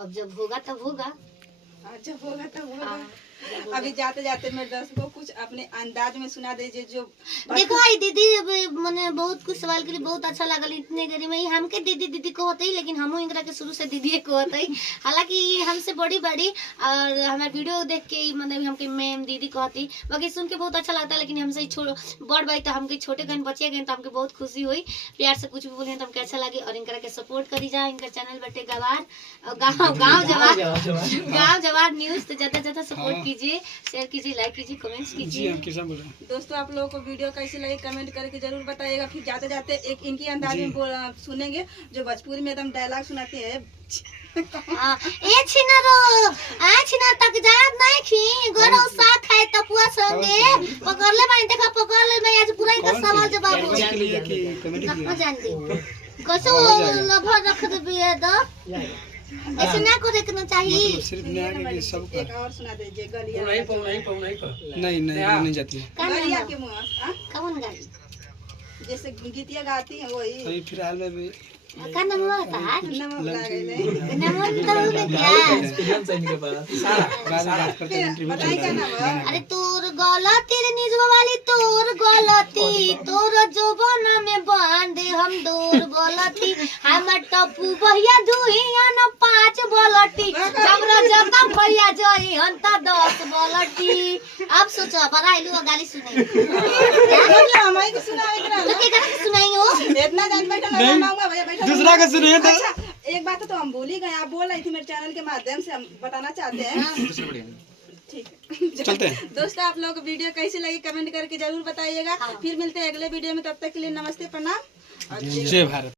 अब जब होगा तब होगा। जब होगा तब होगा। अभी जाते जाते मेरे दर्शकों को कुछ अपने अंदाज में सुना दीजिए जो देखो आई दीदी मैंने बहुत कुछ सवाल करी, बहुत अच्छा लगल। इतने गरी में हमके दीदी दीदी को होते ही, लेकिन हम इनकरा के शुरू से दीदी को होते ही। हालांकि हमसे बड़ी बड़ी और हमारे वीडियो देख के मतलब हमके मैम दीदी कहती, बाकी सुन के बहुत अच्छा लगता है। लेकिन हमसे बड़ भाई तो हमके छोटे गए बचे गए तो हमके बहुत खुशी हुई। प्यार से कुछ भी बोले तो हमके अच्छा लगे और इनकरा के सपोर्ट करी जाए। इनका चैनल बटे गवार गाँव जवार न्यूज, तो ज्यादा ज्यादा सपोर्ट कीजिए, शेयर कीजिए, लाइक कीजिए, कमेंट्स कीजिए। दोस्तों आप लोगों को वीडियो कैसी लगी कमेंट करके जरूर बताइएगा। फिर जाते जाते एक इनकी अंदाज में सुनेंगे जो भोजपुरी में एकदम डायलॉग सुनाती है। ए छिनरो आ छिना तक जात नहीं खी गोरो साथ है तपुआ संगे पकड़ ले बाइन देखा पकड़ ले। मैं आज पूरा इनका सवाल जवाब हो कहां जान दी कसो लभर रख दे बिया द ऐसे ना करे करना चाहिए। मतलब सिर्फ न्याय के सब एक और सुना दीजिए गलिया नहीं जाती है। गलिया के मुंह कौन गाड़ी जैसे गीतिया गाती है वही अभी फिलहाल में भी का नमवा था नमक लागले नमन तो में क्या एक्सपीरियंस है इनके पास सारा बाद में बात करते हैं। इंटरव्यू बताई क्या नाम है? अरे तोर गलती रे निजवा वाली तोर गलती तोर जोबन में बांधे हम दूर गलती हम टप्पू भैया दुहिया न 5 बोलती हमरा जता भैया जई हंता 10 बोलती। अब सोचो बराइलू गाली सुनाई हमारी को सुनाए कि ना तो के गाना सुनाई हो इतना जान बैठा ना मांगूंगा भैया बैठा दूसरा का सुनिए तो अच्छा एक बात तो हम भूल ही गए। आप बोल रही थी मेरे चैनल के माध्यम से हम बताना चाहते हैं। ठीक है चलते हैं। दोस्तों आप लोगों को वीडियो कैसी लगी कमेंट करके जरूर बताइएगा। फिर मिलते हैं अगले वीडियो में, तब तक के लिए नमस्ते प्रणाम। जय भारत।